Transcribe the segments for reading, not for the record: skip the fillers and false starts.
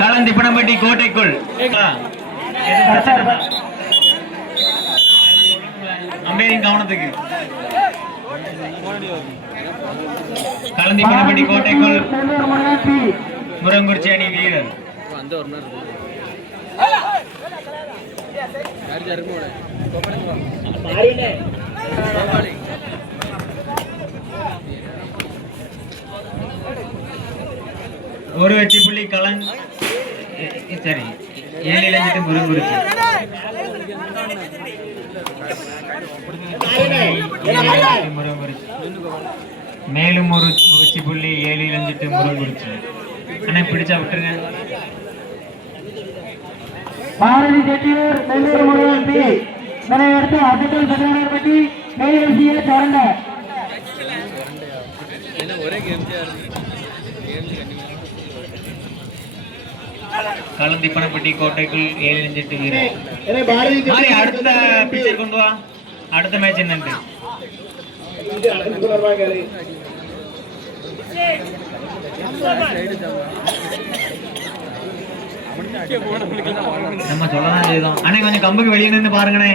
களந்திப்பனம்பட்டி கோட்டைக்குள் அம்பேரின் கவனத்துக்கு களந்திப்பனம்பட்டி கோட்டைக்குள் முருங்குறிச்சி அணி வீரர் ஒரு வெற்றி புள்ளி களம் சரி 7 இலஞ்சிட்டு முருங்குறிச்சி மேலும் ஒரு வெற்றி புள்ளி 7 இலஞ்சிட்டு முருங்குறிச்சி அண்ணா பிடிச்சா விட்டுருங்க பாரதி செட்டியூர் நெல்லூர் முருகன் பி அடுத்து அசத்தல் சட்டமன்றப்பட்டி மேலசிய சரண்ட களந்திப்பனப்பட்டி கோட்டைக்குள் 7 இலஞ்சிட்டு வீரர் அடுத்த பிக்சர் கொண்டு வா அடுத்த மேட்ச் என்னன்னு நம்ம சொல்லதான் செய்தோம் அண்ணே கொஞ்சம் கம்புக்கு வெளியே நின்று பாருங்கண்ணே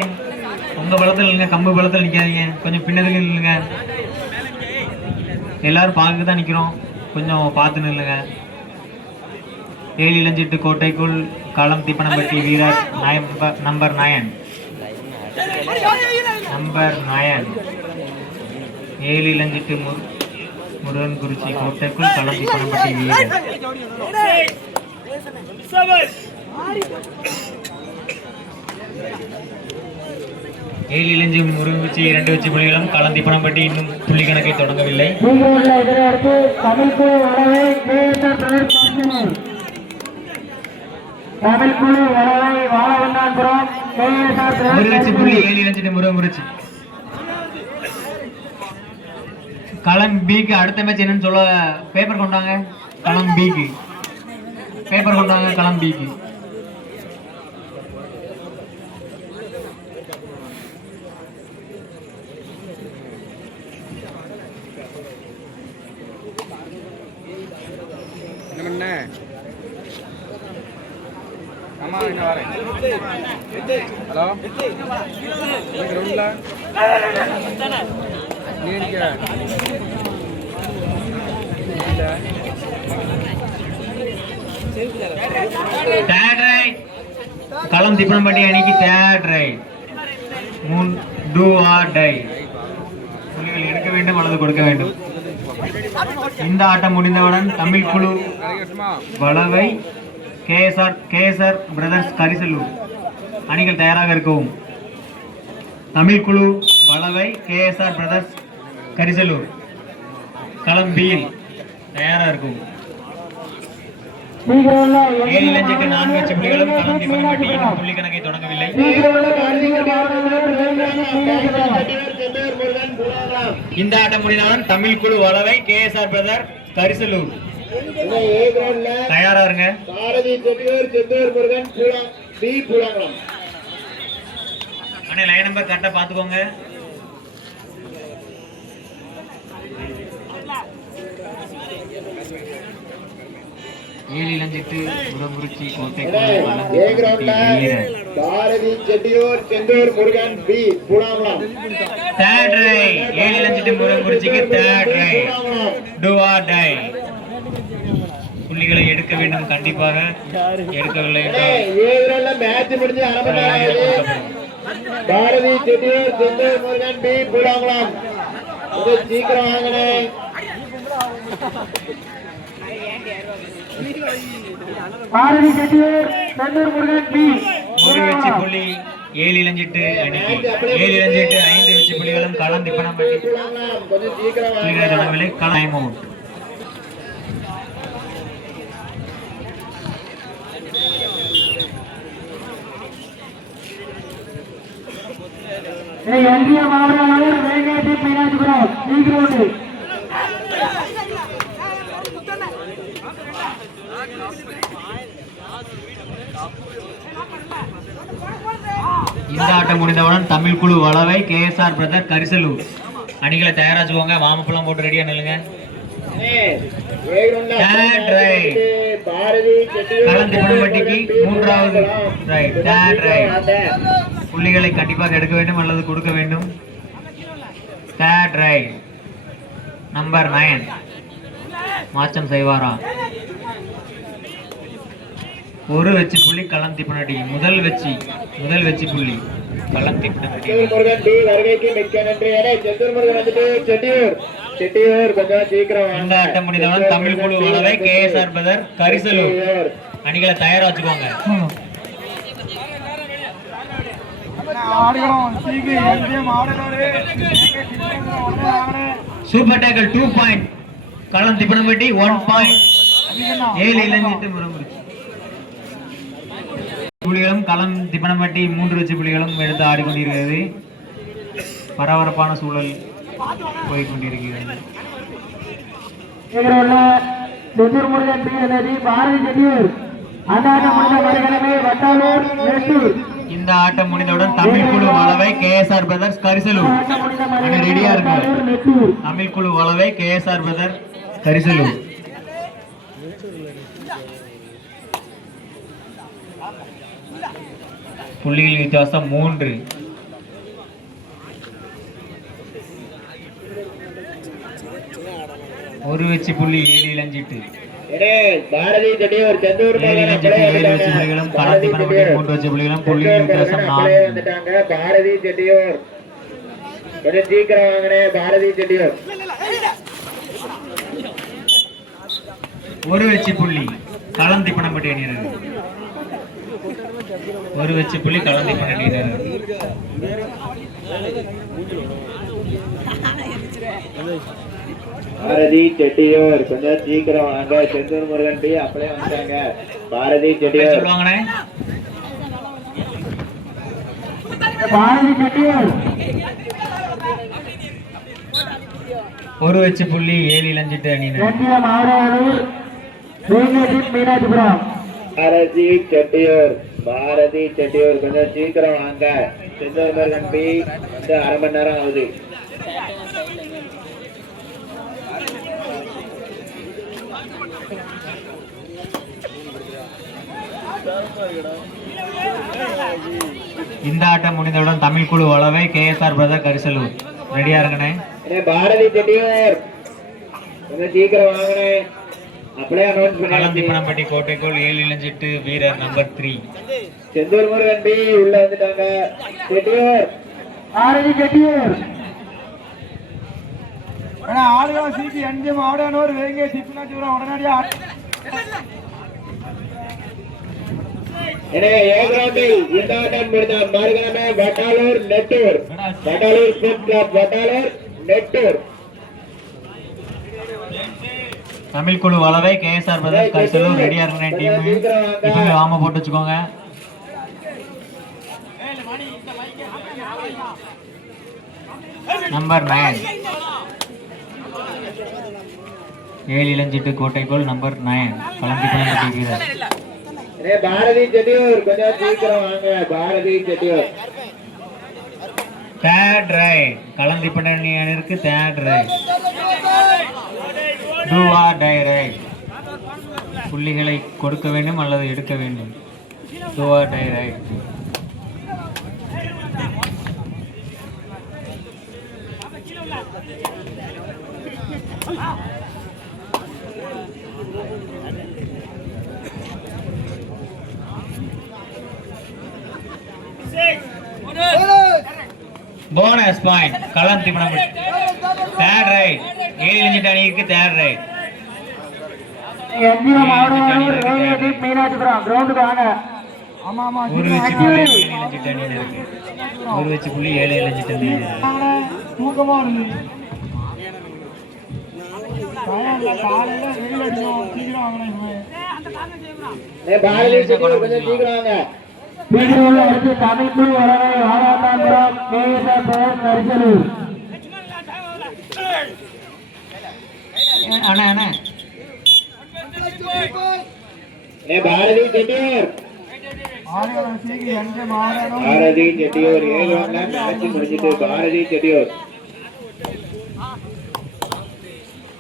உங்க பலத்தில் இல்லைங்க கம்பு பலத்தில் நிற்காதீங்க கொஞ்சம் பின்னதுக்கு இல்லைங்க எல்லாரும் பார்க்க தான் நிற்கிறோம் கொஞ்சம் பார்த்து நில்லுங்க 7 இலஞ்சிட்டு கோட்டைக்குள் களந்திப்பனம்பட்டி வீரர் நம்பர் 9 7 இலஞ்சிட்டு முருகன்குறிச்சி கோட்டைக்குள் களந்திப்பனம்பட்டி வீரர் ஏழிலஞ்சி முருங்குச்சி 2 வெற்றி புள்ளிகளும் களந்திப்பனம்பட்டி இன்னும் புள்ளி கணக்கை தொடங்கவில்லை ஒரு வெற்றி புள்ளி 7 இலஞ்சிட்டு முருங்குறிச்சி களம் பிக்கு அடுத்த மேட்ச் என்னன்னு சொல்ல பேப்பர் கொண்டாங்க களம் பிக்கு பேப்பர் கொண்டாங்க களம் பிக்கு ஹலோ களந்திப்பனம்பட்டி அணிக்கு third right two or tie புள்ளிகள் எடுக்க வேண்டும் அல்லது கொடுக்க வேண்டும் இந்த ஆட்டம் முடிந்தவுடன் தமிழ் குழு வளவை கேஎஸ்ஆர் பிரதர்ஸ் கரிசலூர் அணிகள் தயாராக இருக்கவும் தமிழ் குழு வளவை கேஎஸ்ஆர் பிரதர்ஸ் கரிசலூர் களம் பியில் தயாராக இருக்கும் 7 இலஞ்சிட்டு 4 வெற்றி புள்ளிகளும் களந்திப்பனம்பட்டி இன்னும் புள்ளி கணக்கை தொடங்கவில்லை இந்த ஆட்டம் முடிந்தவுடன் தமிழ் குழு வளவை கேஎஸ்ஆர் பிரதர் கரிசலூர் தயாரா இருங்க அண்ணே லைன் நம்பர் கரெக்டா பாத்துக்கோங்க Ezhilanjittu Murunkurichi Bharathi Chettiyur Senthur Murugan B Poolankulam third raid 7 Ilanjittu முருங்குறிச்சிக்கு third raid do or die புள்ளிகளை எடுக்க வேண்டும் கண்டிப்பாக எடுக்கவில்லை மேட்ச் முடிஞ்சு பாரதி செட்டியூர் செந்தூர் முருகன் பி பூலாங்குளம் சீக்கிரம் வாங்கினே பாரதி செட்டியூர் செந்தூர் முருகன் பி ஒரு வெற்றி புள்ளி 7 இலஞ்சிட்டு அணிக்கு 7 இலஞ்சிட்டு 5 வெற்றி புள்ளிகளும் களந்திப்பனம்பட்டி புள்ளிகளை தொடங்கவில்லை டைம் அவுட் இந்திய மாவட்ட வேங்காட்டி மீனாட்சிபுரம் நீங்கிரோடு இந்த ஆட்டம் முடிந்தவுடன் தமிழ் குழு வளவை கேஎஸ்ஆர் பிரதர் கரிசலூர் அணிகளை தயாராச்சுவாங்க வாமப்பெல்லாம் போட்டு ரெடியா நில்லுங்க Third right. பாரதி செட்டியூர் களம் திப்பனம்பட்டிக்கு மூன்றாவது ரைட். Third right. புள்ளிகளை கண்டிப்பாக எடுக்க வேண்டும் அல்லது கொடுக்க வேண்டும். Third right. நம்பர் 9 மாச்சம் செய்வாரா? ஒரு வெச்சி புள்ளி களம் திப்பனடி. முதல் வெச்சி புள்ளி களம் திப்பனடி. முருகன் டி வருகைக்கு மிக்க நன்றி. செந்தூர் முருகன் வந்துட்டு செட்டியூர் கொஞ்சம் சீக்கிரம். இந்த ஆட்டம் முடிந்தவுடன் தமிழ் குழு அளவை கேஎஸ்ஆர் பிரதர் கரிசலூர் அணிகளை தயாரா வச்சுக்கோங்க. Super tackle 2 point. Kalam Thippanampatti 1 point. 7 Ilanchittu முறமுடிச்சு. புள்ளிகளும் களம் திப்பனம்பட்டி 3 வெச்சு புள்ளிகளும் எடுத்து ஆடிக்கொண்டிருக்கிறது. பரபரப்பான சூழல் போய்கொண்டிருக்கிறது. இந்த ஆட்டம் முடிந்தவுடன் தமிழ் குழு அளவை கேஎஸ்ஆர் பிரதர்ஸ் கரிசலூர் ரெடியா இருக்கு. தமிழ் குழு அளவை கேஎஸ்ஆர் பிரதர் கரிசலூர். புள்ளிகள் வித்தியாசம் 3. ஒரு வெச்சி புள்ளி 7 இளஞ்சிட்டு. பாரதி செட்டியூர் செந்தூர் 7 வெச்சி புள்ளிகளும் களம் திப்பனம்பட்டி 3 வெச்சி புள்ளிகளும் புள்ளிகள் வித்தியாசம் 4. வந்துட்டாங்க. பாரதி செட்டியூர் கொஞ்சம் சீக்கிரம் வாங்கினே. பாரதி செட்டியூர் ஒரு வெச்சி புள்ளி களம் திப்பனம்பட்டி அணியினர். ஒரு வெச்சி புள்ளி களம் திப்பனம்பட்டி அணியினர். பாரதி செட்டியூர் கொஞ்சம் சீக்கிரம் வாங்க. செந்தூர் முருகன் டி அப்படியே வந்துட்டாங்க. பாரதி செட்டியூர் சொல்லுவாங்கண்ணே. பாரதி செட்டியூர் ஒரு வெச்சி புள்ளி 7 இளஞ்சிட்டு அணியினர். பாரதி செட்டியூர் கொஞ்சம் சீக்கிரம் வாங்க. செந்தூர் முருகன் டி இந்த 1/2 மணி நேரம் ஆகுது. இந்த ஆட்டம் முடிந்தவுடன் தமிழ் குழு அளவை கேஎஸ்ஆர் பிரதர் கரிசலூர் ரெடியா இருக்கனே. பாரதி செட்டியூர் கொஞ்சம் சீக்கிரம் வாங்கனே. அப்படியே அனௌன்ஸ் பண்ணி களம் திப்பனம்பட்டி கோட்டைக்குள் 7 இளஞ்சிட்டு வீரர் நம்பர் 3 செந்தூர் முருகன் பி உள்ள வந்துட்டாங்க. செட்டியூர் பாரதி செட்டியூர் ஆளுகளா சீட்டி அஞ்சு ஆடானோர் வேங்க டிப்னா சொல்றோம் உடனடியா. வட்டாலூர் நெட்டூர் தமிழ் குழு அளவை கேஎஸ்ஆர் பிரதர் கரிசலூர் ரெடியா இருக்கனே. டீம் இப்பவே வாம போட்டு வச்சுக்கோங்க. நம்பர் 9 7 இளஞ்சிட்டு கோட்டைக்குள் நம்பர் 9 களம் திப்பனம்பட்டி வீரர். பாரதி செட்டியூர் கொஞ்சம் சீக்கிரம் வாங்க. Bharathi Chettiyur third raid. களம் திப்பனம்பட்டி அணியிற்கு third right. Two or die raid. புள்ளிகளை கொடுக்க வேண்டும் அல்லது எடுக்க வேண்டும். Do or die raid. Bonus point Kalam Thippanampatti third raid. 7 Ilanjittu அணியிற்கு தேர்ட் ரைட். ஒரு வெச்சு புள்ளி 7 இளஞ்சிட்டு அணியினருக்கு. ஒரு வெச்சு புள்ளி 7 இளஞ்சிட்டு அணியினர். தூக்கமா இருந்தது. காலையில வெயில் அடிக்கும் சீக்கிரம் வாங்கினேன். பாரதி செட்டியூர் கொஞ்சம் சீக்கிரம் வாங்க. தமிழ்குழு வரவை ஆராட்டாபுரம் கேஎஸ்ஆர் கரிசலூர். அண்ணா அண்ணா பாரதி செட்டியூர் ஆளுகளா சீக்கி அஞ்சு ஆடானோர் பாரதி செட்டியூர் 7 மேட்ச் முடிஞ்சிட்டு. பாரதி செட்டியூர்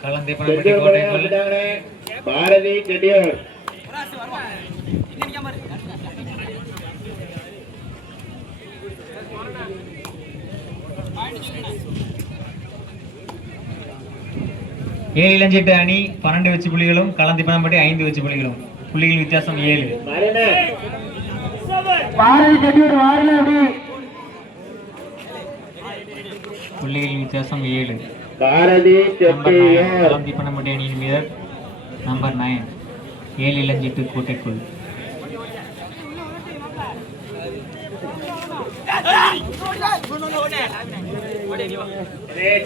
களம் செந்தூர் திப்பனம்பட்டி முருகன் கோட்டைக்குள் வந்துட்டாங்கண்ணே. பாரதி செட்டியூர் ஏழு இளஞ்சிட்டு அணி 12 வெச்சு புள்ளிகளும் களம் திப்பனம்பட்டி 5 வெச்சு புள்ளிகளும். புள்ளிகள் வித்தியாசம் 7. மரண பாரதி செட்டியூர் வாரில் அப்படி புள்ளிகள் வித்தியாசம் 7. பாரதி நம்பர் 9 செட்டியூர் களம் திப்பனம்பட்டி அணியின் வீரர் நம்பர் 9 ஏழு இளஞ்சிட்டு கோட்டைக்குள்.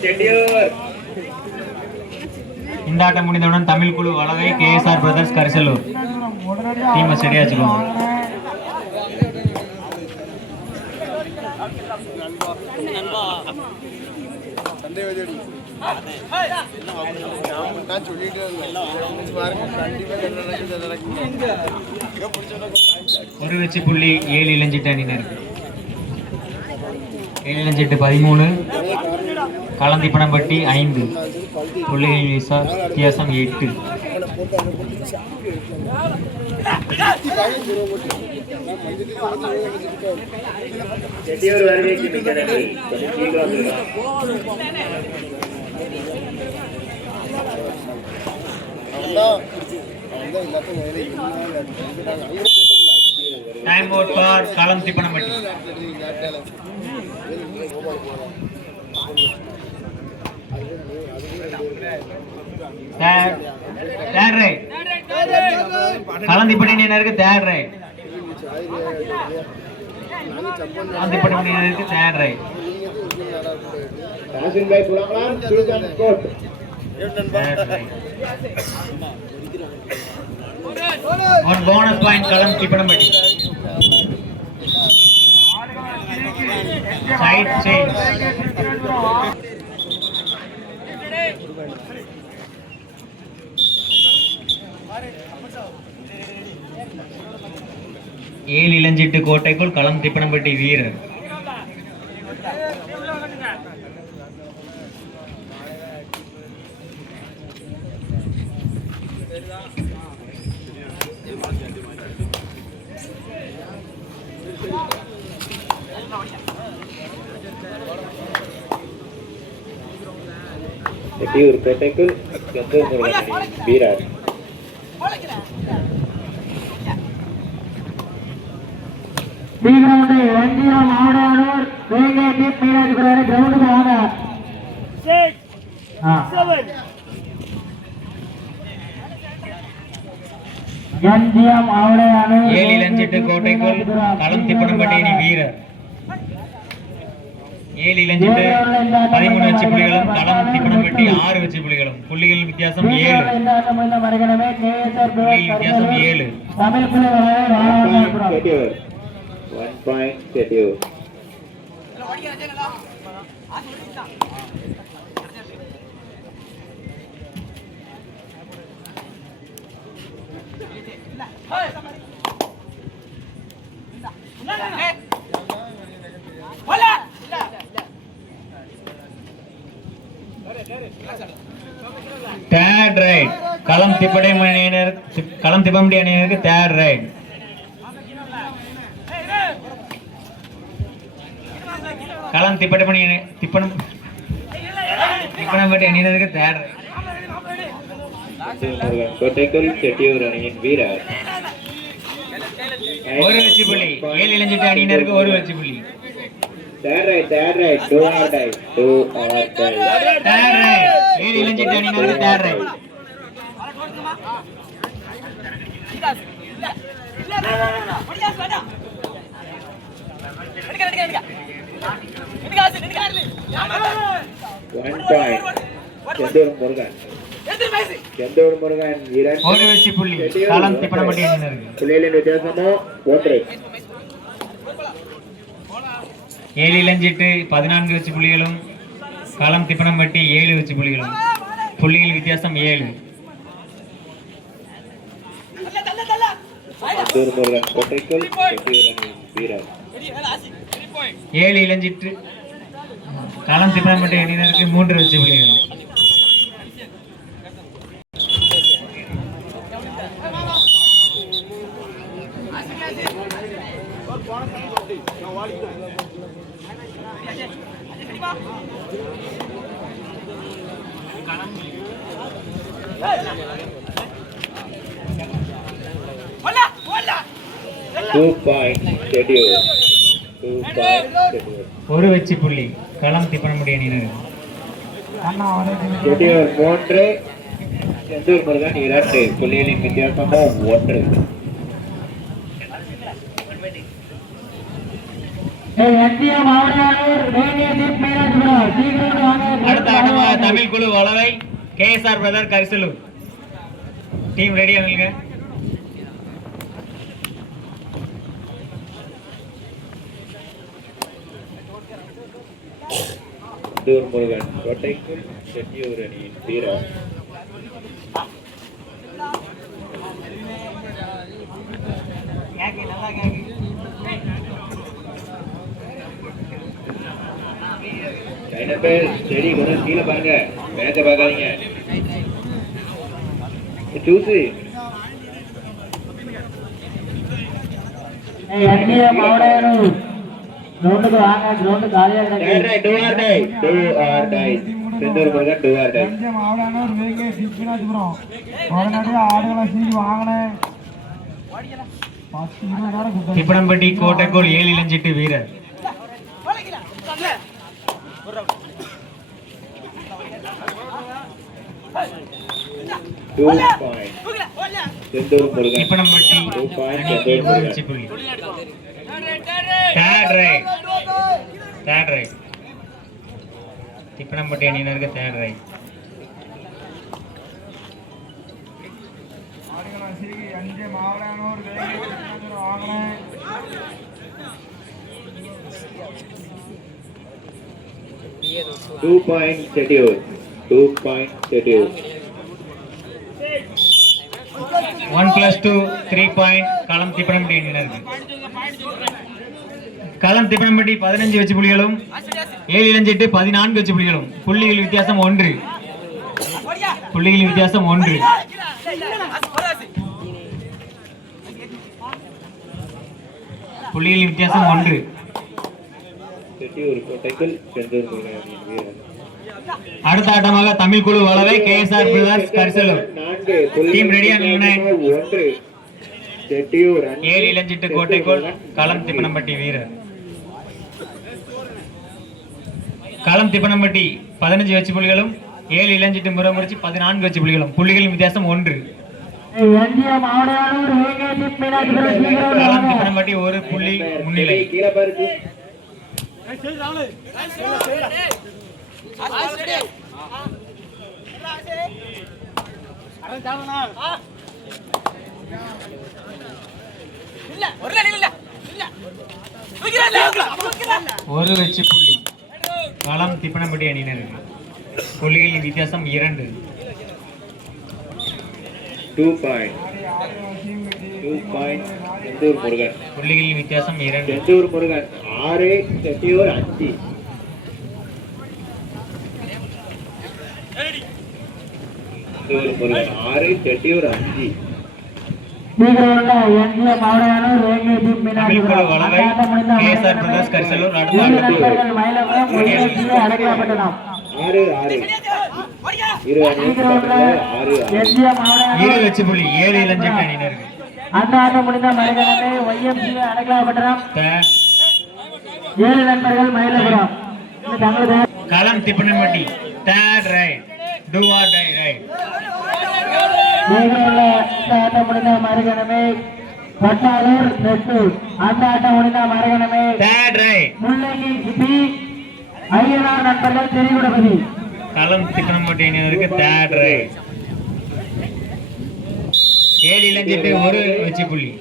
செட்டியூர் இந்த ஆட்டம் முடிந்தவுடன் தமிழ் குழு வளவை KSR பிரதர்ஸ் கரிசலூர் டீமை சரியா வச்சுக்கோங்க. ஒரு வெற்றி புள்ளி 7 இளஞ்சிட்டு அணியினருக்கு. 7 இளஞ்சிட்டு 13 களந்திப்பனம்பட்டி 5 புள்ளிகளின் வித்தியாசம் 8. செட்டியூர் வருகைக்கு மிக்க நன்றி. கொஞ்சம் சீக்கிரம் வந்துடலாம். Time out for Kalanthippanampatti. Third raid களந்திப்பட்டியினருக்கு தேர்ட் ரைட். களந்திப்பட்டியினருக்கு தேர்ட் ரைட். காசிம் பாய் புலங்கலாம் Sultan got one bonus point Kalanthippanampatti. Side change. ஏழு இளஞ்சிட்டு கோட்டைக்குள் களம் திப்பனம்பட்டி வீரர். செட்டியூர் கோட்டைக்குள் செந்தூர் முருகன் வீரர். ஏழு இளஞ்சிட்டு கோட்டைக்குள் களம் திப்பனம்பட்டி வீரர். 7 இளஞ்சிட்டு 13 வெற்றி புள்ளிகளும் களம் திப்பனம்பட்டி 6 வெற்றி புள்ளிகளும். புள்ளிகள் வித்தியாசம் 7. புள்ளிகள் வித்தியாசம் 7. Chettiyur 1 point Chettiyur. Third raid களம் திப்பம்பட்டி அணியினருக்கு தேர்ட் ரைட். களம் திப்பனம்பட்டி அணியினருக்கு தேர்ட் ரைட். கோட்டைக்குள் செட்டியூர் அணியின் வீரர். ஒரு வெற்றி புள்ளி. 7 இளஞ்சிட்டு அணியினருக்கு ஒரு வெற்றி புள்ளி. Third raid do or die. Third raid 7 Ilanjittu அணியினருக்கு தேர்ட் ரைட். செந்தூர் முருகன் வீரன். ஒரு வெற்றி புள்ளி களம் திப்பனம்பட்டி அணியினருக்கு. புள்ளிகளின் வித்தியாசமோ 1. 7 இளஞ்சிட்டு 14 வெற்றி புள்ளிகளும் களம் திப்பனம்பட்டி 7 வெற்றி புள்ளிகளும். புள்ளிகள் வித்தியாசம் 7. செந்தூர் முருகன் கோட்டைக்குள் செட்டியூர் அணியின் வீரர். 7 இளஞ்சிட்டு களம் திப்பனம்பட்டி அணியினருக்கு 3 வெற்றி புள்ளிகள். 2 point schedule. 2 point schedule. ஒரு வெற்றி புள்ளி களம் திப்பனம்பட்டி அணியினர். அண்ணா அவரே schedule 3 செந்தூர் முருகன் 2 புள்ளிகளின் வித்தியாசமோ 1. அடுத்த ஆட்டமாக தமிழ் குழு Valavai KSR brother Karisalur. Team ரெடியா நில்லுங்க. செந்தூர் முருகன் கோட்டைக்குள் செட்டியூர் அணியின் வீரர். செடி கொஞ்சம் கீழே பாருங்க, மேட்ச பார்க்காதீங்க. சூசி Senthur Murugan do or die. MGM Avadanur Vengai Chippinajapuram உடனடியாக ஆடுகளை சீடி வாங்கினேன். 10-20 நேரம் கொடுத்தேன். திப்பனம்பட்டி கோட்டைக்குள் 7 இளஞ்சிட்டு வீரர். செந்தூர் முருகன் திப்பனம்பட்டி 2 point அணிக்கு ஒரு வெற்றி புள்ளி. தேர்ட் ரைட் திப்பனம்பட்டி அணியினருக்கு தேர்ட் ரைட். ஆடுகளை சீடி எம்ஜிஎம் ஆவடானூர் வேங்கை சிப்பினாஜபுரம் வாங்கினேன். 2 point schedule. 2 point schedule. 1+2 3 point Kalam Thippanampatti அணியினருக்கு. களம் திப்பனம்பட்டி 15 வெற்றி புள்ளிகளும் 7 இளஞ்சிட்டு 14 வெற்றி புள்ளிகளும். புள்ளிகள் வித்தியாசம் 1. புள்ளிகள் வித்தியாசம் 1. புள்ளிகள் வித்தியாசம் 1. செட்டியூர் கோட்டைக்குள் செந்தூர் முருகன் அணியின் வீரர். அடுத்த ஆட்டமாக தமிழ் குழு Valavai KSR brothers Karisalur. 4 team ரெடியா நில்லுங்க. 1 செட்டியூர் 7 இளஞ்சிட்டு கோட்டைக்குள் களம் திப்பனம்பட்டி வீரர். களம் திப்பனம்பட்டி 15 வெற்றி புள்ளிகளும் 7 இளஞ்சிட்டு முறைமுடிச்சு 14 வெற்றி புள்ளிகளும். புள்ளிகளின் வித்தியாசம் 1. களம் திப்பனம்பட்டி ஒரு புள்ளி முன்னிலை. கீழே பாருங்க. ஒரு வெற்றி புள்ளி களம் திப்பனம்பட்டி அணியினருக்கு. புள்ளிகளின் வித்தியாசம் 2. 2 point. 2 point செந்தூர் முருகன். புள்ளிகளின் வித்தியாசம் 2. செந்தூர் முருகன் 6 செட்டியூர் 5. செந்தூர் முருகன் 6 செட்டியூர் 5. தமிழ் குழு வளவை கேஎஸ்ஆர் பிரதர்ஸ் கரிசலூர். அடுத்த ஆட்டத்தில் 6 இரு வெற்றி புள்ளி 7 இளஞ்சிட்டு அணியினருக்கு. அந்த ஆட்டம் முடிந்த மயிலகமே YMCA அடைக்கலாப்பட்டனம் 7 நண்பர்கள் Mayilapuram. Kalam Thippanampatti third raid do or die raid. ஆட்டம் முடிந்த மறுகணமே பட்டாளூர் நெட்டூர். அந்த ஆட்டம் முடிந்த மறுகணமே தேர்ட் ரைட் முள்ளங்கி சிபி ஐயனார் நண்பர்கள் தெரிவிடபதி. களம் திப்பனம்பட்டி அணியினருக்கு தேர்ட் ரைட். 7 இளஞ்சிட்டு ஒரு வெற்றி புள்ளி.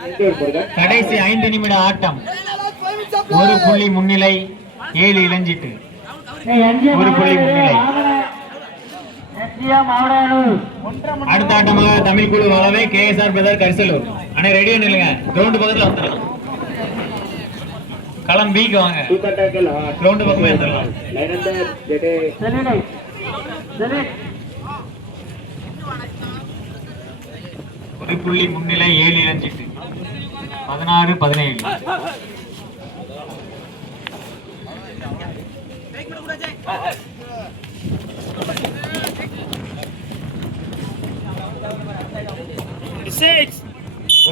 செந்தூர் முருகன் கடைசி 5 நிமிட ஆட்டம். ஒரு புள்ளி முன்னிலை 7 இளஞ்சிட்டு. ஒரு புள்ளி முன்னிலை. அடுத்த ஆட்டமாக தமிழ் குழு வளவை கேஎஸ்ஆர் பிரதர் கரிசலூர். அண்ணே ரெடியா நில்லுங்க. கிரவுண்ட் பக்கத்துல வந்துடலாம். களம் பிக்கு வாங்க. சூப்பர் டேக்கிள் கிரவுண்ட் பக்கமே வந்துடலாம். லைனந்தர் ஜெடே ஒரு புள்ளி முன்னிலை 7 இளஞ்சிட்டு. 16-17.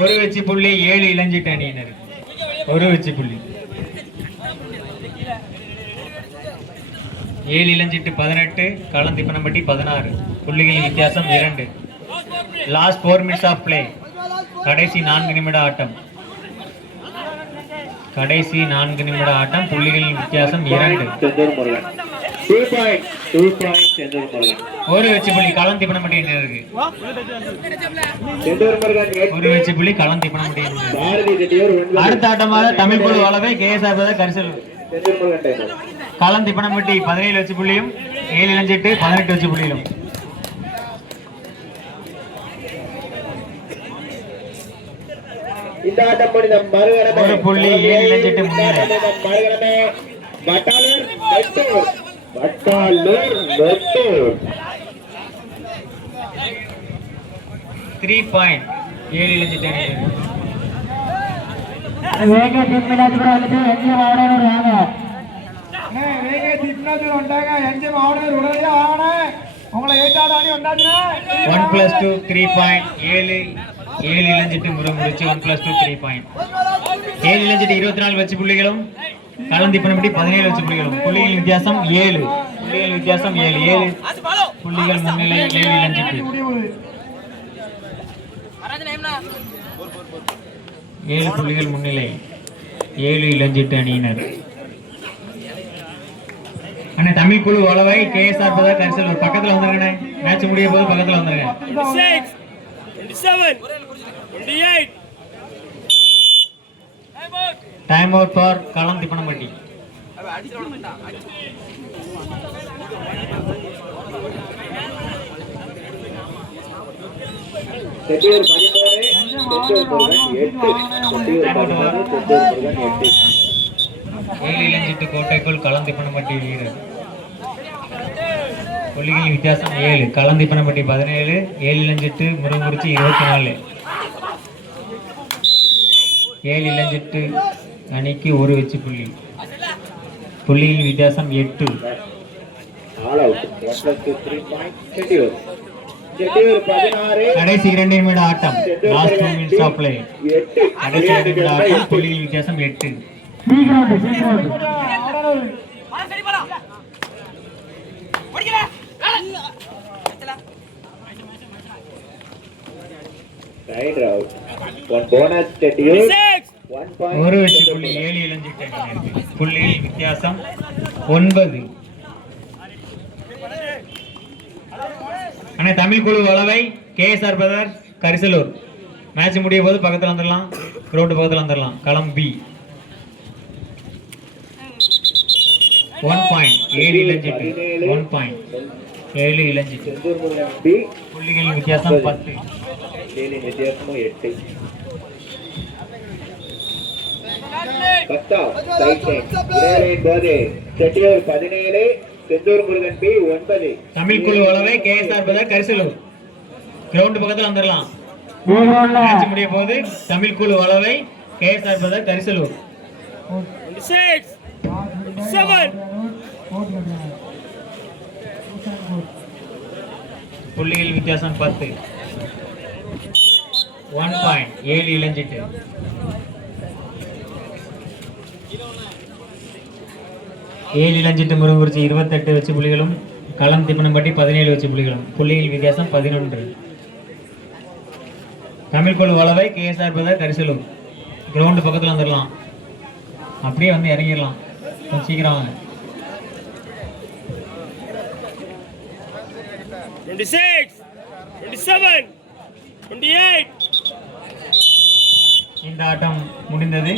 ஒரு வெற்றி புள்ளி 7 இளஞ்சிட்டு அணியினர். ஒரு வெற்றி புள்ளி 7 இளஞ்சிட்டு 18, களந்திப்பனம்பட்டி 16. புள்ளிகளின் வித்தியாசம் 2. Last 4 minutes of play. கடைசி 4 நிமிட ஆட்டம். கடைசி 4 நிமிட ஆட்டம். புள்ளிகளின் வித்தியாசம் 2. செந்தூர் முருகன் 2 பாயிண்ட் செந்தூர் முருகன். ஒரு வெற்றி புள்ளி களந்திப்பனம்பட்டி அணியினருக்கு. செந்தூர் முருகன் ஒரு வெற்றி புள்ளி களந்திப்பனம்பட்டி அணியினர். பாரதி ரெட்டியூர் 9. அடுத்த ஆட்டமாக தமிழ் குழு அளவை கேஎஸ்ஆர் பிரதர் கரிசல். செந்தூர் முருகன் டைம். களந்திப்பனம்பட்டி 17 வெற்றி புள்ளியும் 7 இளஞ்சிட்டு 18 வெற்றி புள்ளியிலும். இந்த ஆட்டம் முடிந்த மறுகணமே ஒரு புள்ளி 7 இளஞ்சிட்டு முன்னிலை. மறுகணமே வட்டாளூர் நெட்டூர். வட்டாளூர் நெட்டூர் 3 பாயிண்ட் 7 இளஞ்சிட்டு அணியினர். வேக திம்மினாஜபுரம் வந்துட்டு எங்கேயும் ஆடணும் வாங்க. வேக திம்மினாஜபுரம் வந்தாங்க. எங்கேயும் ஆடணும் உடனே ஆடணும். உங்களை ஏற்றாட ஆடி வந்தாச்சுன்னா 1+2 3 பாயிண்ட். 7 இளஞ்சிட்டு முடிச்சு 1+2 3 பாயிண்ட். 7 இளஞ்சிட்டு 24 வெற்றி புள்ளிகளும் களந்திப்பனம்பட்டி 17 வெற்றி புள்ளிகளும். புள்ளிகளின் வித்தியாசம் 7. புள்ளிகளின் வித்தியாசம் 7 புள்ளிகள் முன்னிலை 7 இளஞ்சிட்டு. 7 புள்ளிகள் முன்னிலை 7 இளஞ்சிட்டு அணியினர். அண்ணே தமிழ் குழு அளவை கேஎஸ்ஆர் பிரதர் கரிசல் ஒரு பக்கத்துல வந்துருங்க. மேட்ச் முடிய போது பக்கத்துல வந்துருங்க. 28. Time out for Kalanthippanampatti. Chettiyur 13, Senthur Murugan 8. Chettiyur 13, Senthur Murugan 8. 7 Ilanjittu கோட்டைக்குள் களந்திப்பனம்பட்டி வீரர். புள்ளிகளின் வித்தியாசம் 7. களந்திப்பனம்பட்டி 17, 7 இளஞ்சிட்டு முருங்குறிச்சி 24. 7 இளஞ்சிட்டு அணிக்கு ஒரு வெற்றி புள்ளி. புள்ளிகளின் வித்தியாசம் 8. All out 1+2 3 point Chettiyur. Chettiyur 16, கடைசி 2 நிமிட ஆட்டம். Last 2 minutes of play. 8. கடைசி 2 நிமிட ஆட்டம். புள்ளிகளின் வித்தியாசம் 8. Raid out. 1 bonus Chettiyur. 1 point. ஒரு வெற்றி புள்ளி 7 இளஞ்சிட்டு அணியினருக்கு. புள்ளிகளின் வித்தியாசம் 9. அண்ணா தமிழ் குழு அளவை கேஎஸ்ஆர் பிரதர் கரிசலூர். மேட்ச் முடிய போது பக்கத்துல வந்துடலாம். கிரவுண்ட் பக்கத்துல வந்துடலாம். Kalam B. 1 point 7 Ilanjittu. 1 point 7 Ilanjittu. Senthur Murugan B. புள்ளிகளின் வித்தியாசம் 10. புள்ளிகளின் வித்தியாசமும் 8. பத்தாம் raid line 29. Chettiyur 17, Senthur Murugan B 9. Tamil குழு அளவை கேஎஸ்ஆர் பிரதர் கரிசலூர். கிரவுண்ட் பக்கத்துல வந்துடலாம். மேட்ச் முடிய போது தமிழ் குழு அளவை கேஎஸ்ஆர் பிரதர் கரிசலூர். 26. 7. புள்ளிகள் வித்தியாசம் 10. 1 பாயிண்ட் 7 இளஞ்சிட்டு. 7 இளஞ்சிட்டு முருங்குறிச்சி 28 வெற்றி புள்ளிகளும் களந்திப்பனம்பட்டி 17 வெற்றி புள்ளிகளும். புள்ளிகள் வித்தியாசம் 11. தமிழ் குழு அளவை கேஎஸ்ஆர் பிரதர் கரிசலூர். கிரவுண்ட் பக்கத்துல வந்துடலாம். அப்படியே வந்து இறங்கிடலாம். கொஞ்சம் சீக்கிரம் வாங்க. 26. 27. 28. இந்த ஆட்டம் முடிந்தது.